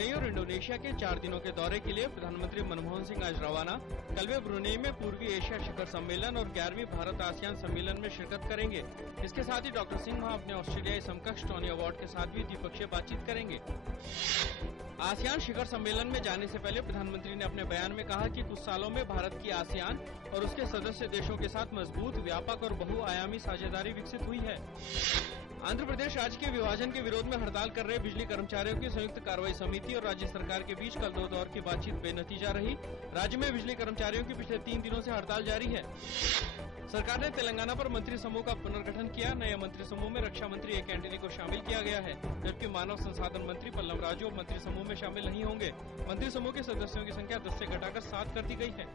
Brunei और Indonesia के 4 दिनों के दौरे के लिए प्रधानमंत्री मनमोहन सिंह आज रवाना। कल वे ब्रुनेई में पूर्वी एशिया शिखर सम्मेलन और 11वीं भारत आसियान सम्मेलन में शिरकत करेंगे। इसके साथ ही डॉक्टर सिंह वहां अपने ऑस्ट्रेलियाई समकक्ष टोनी अवार्ड के साथ भी द्विपक्षीय बातचीत करेंगे। आसियान शिखर सम्मेलन में जाने से पहले प्रधानमंत्री ने अपने बयान में कहा कि कुछ सालों में भारत की आसियान और उसके सदस्य देशों के साथ मजबूत, व्यापक और बहुआयामी साझेदारी विकसित हुई है। आंध्र प्रदेश राज्य के विभाजन के विरोध में हड़ताल कर रहे बिजली कर्मचारियों की संयुक्त कार्रवाई समिति और राज्य सरकार के बीच कल 2 दौर की बातचीत बेनतीजा रही। राज्य में बिजली कर्मचारियों की पिछले 3 दिनों से हड़ताल जारी है। सरकार ने तेलंगाना पर मंत्री समूह का पुनर्गठन किया। नए मंत्री समूह में रक्षा मंत्री ए एंटनी को शामिल किया गया है, जबकि मानव संसाधन मंत्री पल्लव राजू अब मंत्री समूह में शामिल नहीं होंगे। मंत्री समूह के सदस्यों की संख्या 10 से घटाकर 7 कर दी गई है।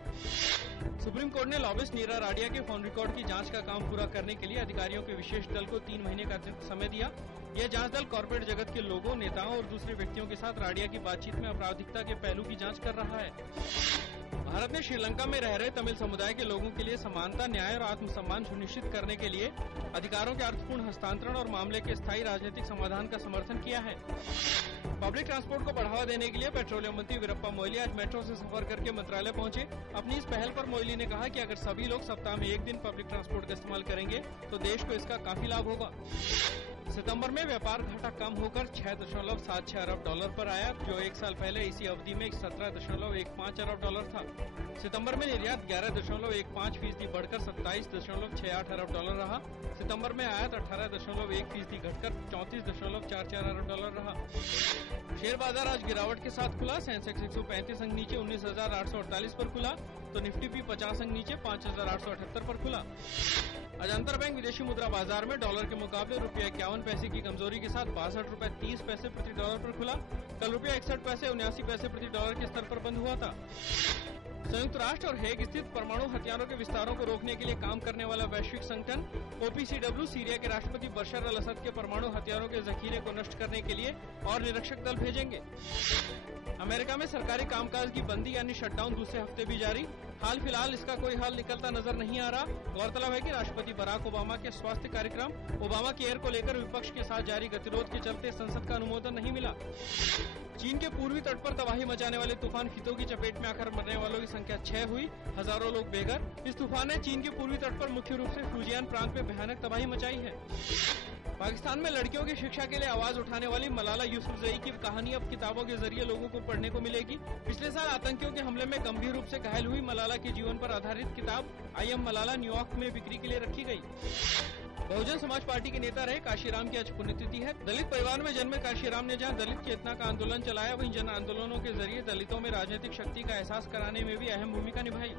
सुप्रीम कोर्ट ने लॉबिस्ट नीरा राडिया के फोन रिकॉर्ड की जांच का काम पूरा करने के लिए अधिकारियों के विशेष दल को 3 महीने का अतिरिक्त समय दिया। यह जांच दल कॉर्पोरेट जगत के लोगों, नेताओं और दूसरे व्यक्तियों के साथ राडिया की बातचीत में आपराधिकता के पहलू की जांच कर रहा है। भारत ने श्रीलंका में रह रहे तमिल समुदाय के लोगों के लिए समानता, न्याय और आत्मसम्मान सुनिश्चित करने के लिए अधिकारों के अर्थपूर्ण हस्तांतरण और मामले के स्थायी राजनीतिक समाधान का समर्थन किया है। पब्लिक ट्रांसपोर्ट को बढ़ावा देने के लिए पेट्रोलियम मंत्री वीरप्पा मोइली आज मेट्रो से सफर करके मंत्रालय पहुंचे। अपनी इस पहल पर मोइली ने कहा कि अगर सभी लोग सप्ताह में 1 दिन पब्लिक ट्रांसपोर्ट का इस्तेमाल करेंगे तो देश को इसका काफी लाभ होगा। सितंबर में व्यापार घाटा कम होकर 6.76 अरब डॉलर पर आया, जो 1 साल पहले इसी अवधि में 17.15 अरब डॉलर था। सितंबर में निर्यात 11.15% बढ़कर 27.68 अरब डॉलर रहा। सितंबर में आयात 18.1% घटकर 34.44 अरब डॉलर रहा। शेयर बाजार आज गिरावट के साथ खुला। सेंसेक्स 135 अंक नीचे 19,848 पर खुला, तो निफ्टी भी 50 अंक नीचे 5,878 पर खुला। आज अंतर बैंक विदेशी मुद्रा बाजार में डॉलर के मुकाबले रुपया 51 पैसे की कमजोरी के साथ 62 रुपए 30 पैसे प्रति डॉलर पर खुला। कल रुपया 61 पैसे 79 पैसे प्रति डॉलर के स्तर पर बंद हुआ था। संयुक्त राष्ट्र और हेग स्थित परमाणु हथियारों के विस्तारों को रोकने के लिए काम करने वाला वैश्विक संगठन OPCW सीरिया के राष्ट्रपति बशर अल असद के परमाणु हथियारों के जखीरे को नष्ट करने के लिए और निरीक्षक दल भेजेंगे। अमेरिका में सरकारी कामकाज की बंदी यानी शटडाउन दूसरे हफ्ते भी जारी। हाल फिलहाल इसका कोई हल निकलता नजर नहीं आ रहा। गौरतलब है कि राष्ट्रपति बराक ओबामा के स्वास्थ्य कार्यक्रम ओबामा केयर को लेकर विपक्ष के साथ जारी गतिरोध के चलते संसद का अनुमोदन नहीं मिला। चीन के पूर्वी तट पर तबाही मचाने वाले तूफान खितो की चपेट में आकर मरने वालों की संख्या 6 हुई, हजारों लोग बेघर। इस तूफान ने चीन के पूर्वी तट पर मुख्य रूप से फुजियान प्रांत में भयानक तबाही मचाई है। पाकिस्तान में लड़कियों की शिक्षा के लिए आवाज उठाने वाली मलाला यूसुफजई की कहानी अब किताबों के जरिए लोगों को पढ़ने को मिलेगी। पिछले साल आतंकियों के हमले में गंभीर रूप से घायल हुई मलाला के जीवन पर आधारित किताब आई एम मलाला न्यूयॉर्क में बिक्री के लिए रखी गई। बहुजन समाज पार्टी के नेता रहे काशीराम की आज पुण्यतिथि है। दलित परिवार में जन्मे काशीराम ने जहां दलित चेतना का आंदोलन चलाया, वहीं जन आंदोलनों के जरिए दलितों में राजनीतिक शक्ति का एहसास कराने में भी अहम भूमिका निभाई।